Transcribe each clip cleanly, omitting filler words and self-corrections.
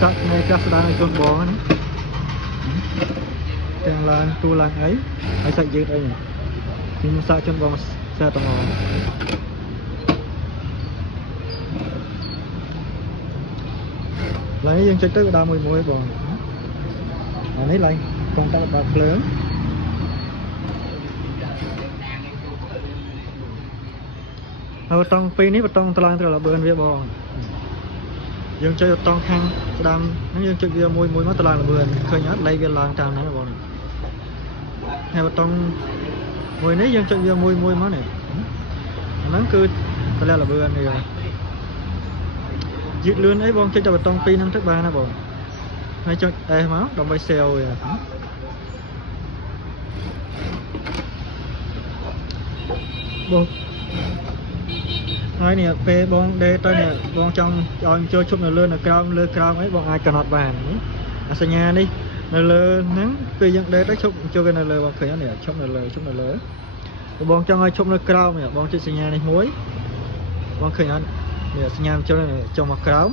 សាក់នៃកាសស្ដារឲ្យជូនបងណាទាំងឡើងទូឡើងអីហើយសាច់យឺតអីខ្ញុំសាក់ជូនបងសាតំងឡើយយើងចុចទៅដើរមួយបងអានេះឡើងកងតាក់បើកភ្លើងហើយបតង់ពីរនេះបតង់តឡើងទៅលបឿនវាបងយើងចុចបតង់ខាងស្ដាំហ្នឹងយើងចុចវាមួយមកតឡើងលបឿនឃើញអត់លេខវាឡើងតាមហ្នឹងបងហើយបតង់មួយនេះយើងចុចវាមួយមកនេះអាហ្នឹងគឺតឡើងលបឿននេះយឺតលឿនអីបងចុចតែបតង់ពីរហ្នឹងទៅបានណាបងហើយចុច S មកដើម្បីសេលវាបងហើយនេះពេលបងដេទៅនេះបងចង់ឲ្យចូលជប់នៅលើក្រោមអីបងអាចកំណត់បានអាសញ្ញានេះនៅលើហ្នឹងពេលយើងដេទៅជប់ចូលវានៅលើបងឃើញនេះជប់នៅលើបងចង់ឲ្យជប់នៅក្រោមនេះបងចុចសញ្ញានេះមួយបងឃើញអត់នេះសញ្ញាចុះមកក្រោម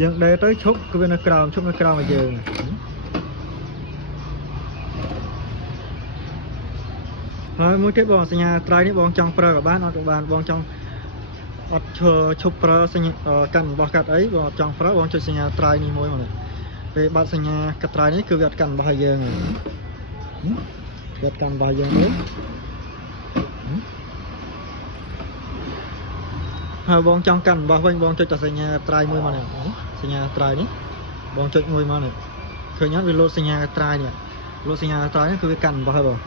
យើងដេទៅជប់គឺវានៅក្រោមជប់នៅក្រោមឲ្យយើងហើយមួយទៀតបងសញ្ញាត្រៃនេះបងចង់ប្រើក៏បានអត់ក៏បានបងចង់អត់ឈប់ប្រើសញ្ញាកាន់របស់កាត់អីបងអត់ចង់ប្រើបងចុចសញ្ញាត្រៃនេះមួយមកពេលបាត់សញ្ញាកាត់ត្រៃនេះគឺវាអត់កាន់របស់យើងទេវាអត់កាន់របស់យើងទេហើយបងចង់កាន់របស់វិញបងចុចតែសញ្ញាត្រៃមួយមកនេះសញ្ញាត្រៃនេះបងចុចមួយមកនេះឃើញអត់វាលោតសញ្ញាត្រៃនេះលោតសញ្ញាត្រៃនេះគឺវាកាន់របស់ហើយបង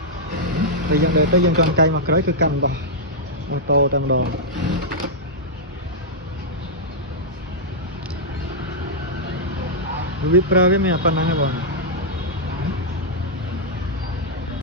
ពេលយើងដើរទៅយើងចង់កែមកក្រោយគឺកាន់របស់ម៉ូតូតែម្ដងវាប្រើវាមានប៉ុណ្ណឹងទេបង